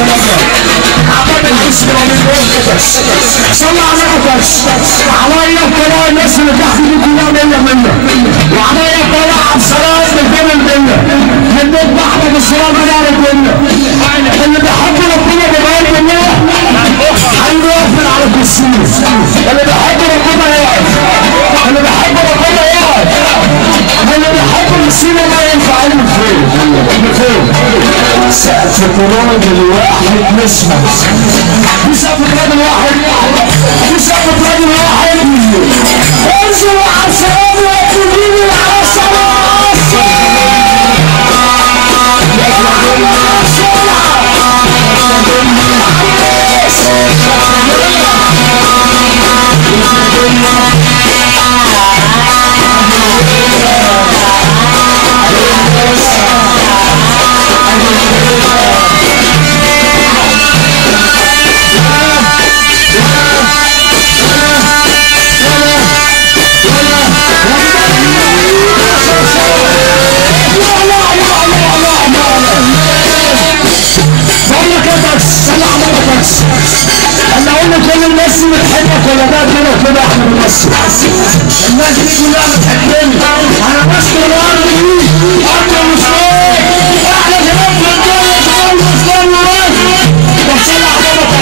السلامة عبد العزيز من الوقت صلى على نفس عليا طلع الناس اللي تحت دي كلها مية وعليا طلع عبد السلام من الدنيا من بيت احمد السلام نار الدنيا اللي بيحب ربنا بغير الله هيوقف على الكرسي اللي بيحب ربنا يقف اللي بيحب ربنا يقف اللي بيحب المسيرة ما ينفع له فين سقف راجل واحد نسمع في سقف راجل واحد في سقف راجل واحد انزلوا على السلام وقولوا على السلام انا اقول كل الناس اللي بتحبك ولا ده كده كده احنا بنمثل الناس دي كلها بتحبني انا بشكر الارض دي ارض المسلمين احلى شباب في الدنيا شباب المسلمين بصلي على بابا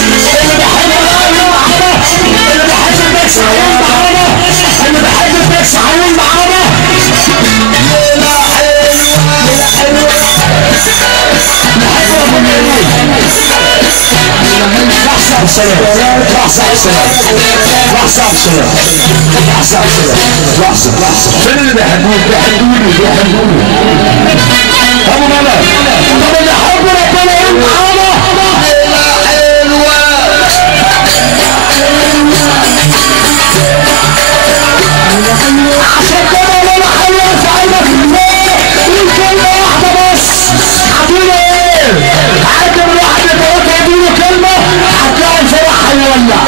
اللي بيحب الارض معانا اللي بيحب البكس عيون معانا اللي بيحب البكس عيون معانا ليلة حلوة ليلة حلوة نحب ربنا لحظة بسلام لحظة بسلام لحظة بسلام لحظة بسلام لحظة فين اللي بيحبوني ابو ملا طب اللي حب ربنا يقول معانا حلوة عشان كده ليلة حلوة في عينك قول كلمة واحدة بس هتقول ايه؟ عاجب واحد يتوقع يقول كلمة هتلاقي الفرح هيولع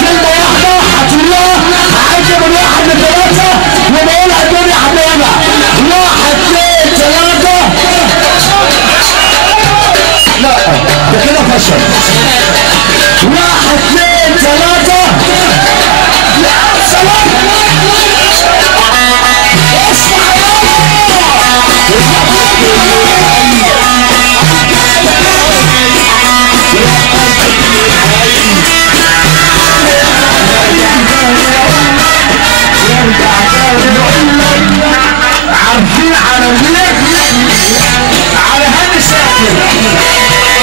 كلمة واحدة هتقولها عاجب الواحد لثلاثة وبقولها الدنيا هتولع واحد اثنين ثلاثة لا ده كده فشل واحد اثنين ثلاثة يا سلام اسمع عارفين على ولاد على هاني ساكن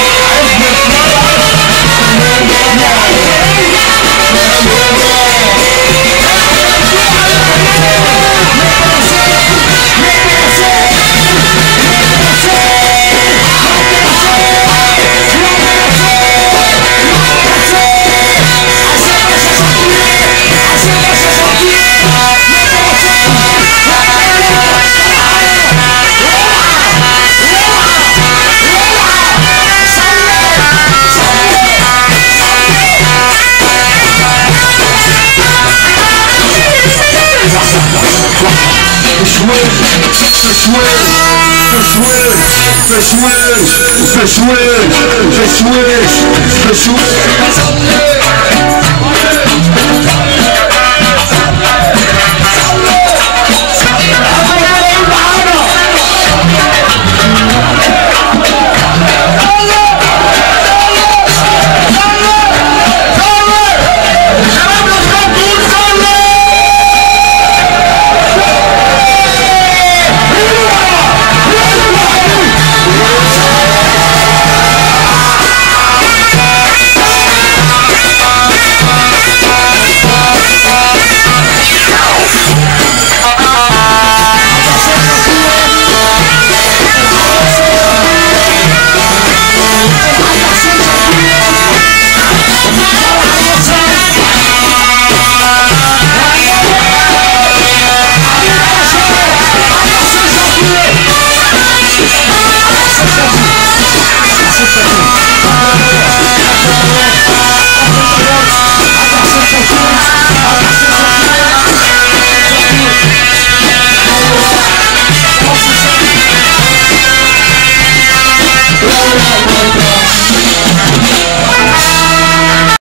ولا